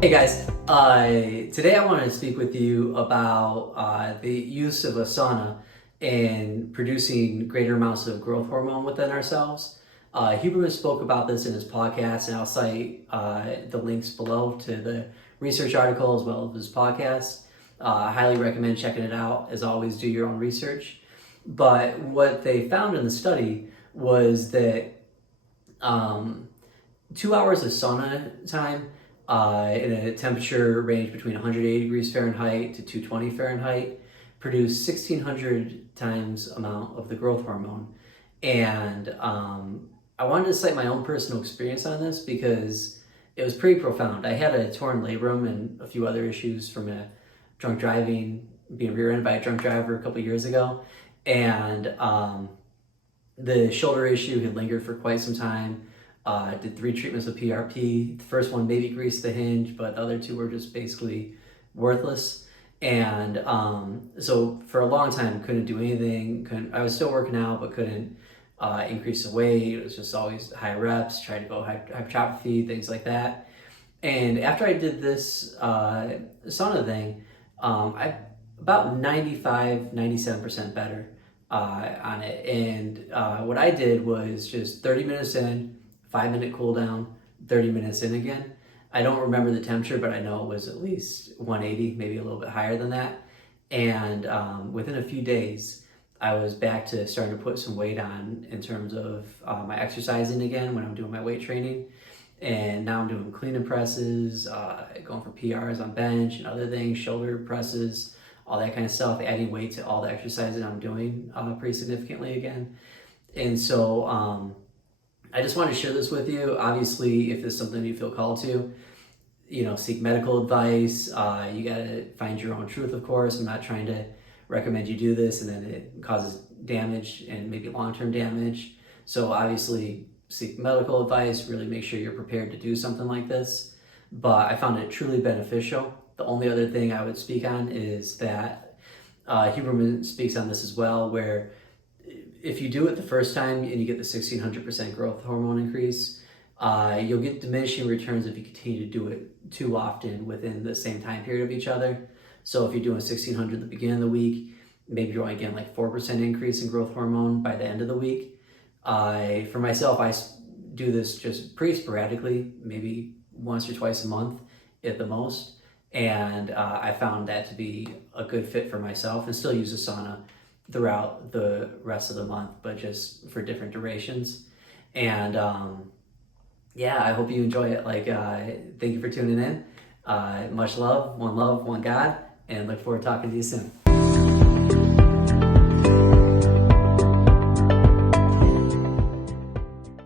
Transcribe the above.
Hey guys, today I wanted to speak with you about the use of a sauna in producing greater amounts of growth hormone within ourselves. Huberman spoke about this in his podcast, and I'll cite the links below to the research article as well as his podcast. I highly recommend checking it out. As always, do your own research. But what they found in the study was that um, 2 hours of sauna time in a temperature range between 180 degrees Fahrenheit to 220 Fahrenheit produce 1,600 times amount of the growth hormone. And I wanted to cite my own personal experience on this because it was pretty profound. I had a torn labrum and a few other issues from a drunk driving, being rear-ended by a drunk driver a couple years ago. And the shoulder issue had lingered for quite some time. Did 3 treatments of PRP. The first one maybe greased the hinge, but the other 2 were just basically worthless. And so for a long time, couldn't do anything. I was still working out, but couldn't increase the weight. It was just always high reps, tried to go hypertrophy, things like that. And after I did this sauna thing, I about 95, 97% better on it. And what I did was just 30 minutes in, 5-minute cool down, 30 minutes in again. I don't remember the temperature, but I know it was at least 180, maybe a little bit higher than that. And within a few days, I was back to starting to put some weight on in terms of my exercising again when I'm doing my weight training. And now I'm doing clean and presses, going for PRs on bench and other things, shoulder presses, all that kind of stuff, adding weight to all the exercises I'm doing pretty significantly again. And so I just wanted to share this with you. Obviously, if there's something you feel called to, seek medical advice. You gotta find your own truth, of course. I'm not trying to recommend you do this and then it causes damage and maybe long-term damage. So obviously, seek medical advice. Really make sure you're prepared to do something like this. But I found it truly beneficial. The only other thing I would speak on is that Huberman speaks on this as well, where if you do it the first time and you get the 1,600% growth hormone increase, you'll get diminishing returns if you continue to do it too often within the same time period of each other. So if you're doing 1,600 at the beginning of the week, maybe you're only getting like 4% increase in growth hormone by the end of the week. For myself, I do this just pretty sporadically, maybe once or twice a month at the most. And I found that to be a good fit for myself, and still use a sauna throughout the rest of the month, but just for different durations. And yeah, I hope you enjoy it. Thank you for tuning in. Much love, one God, and look forward to talking to you soon.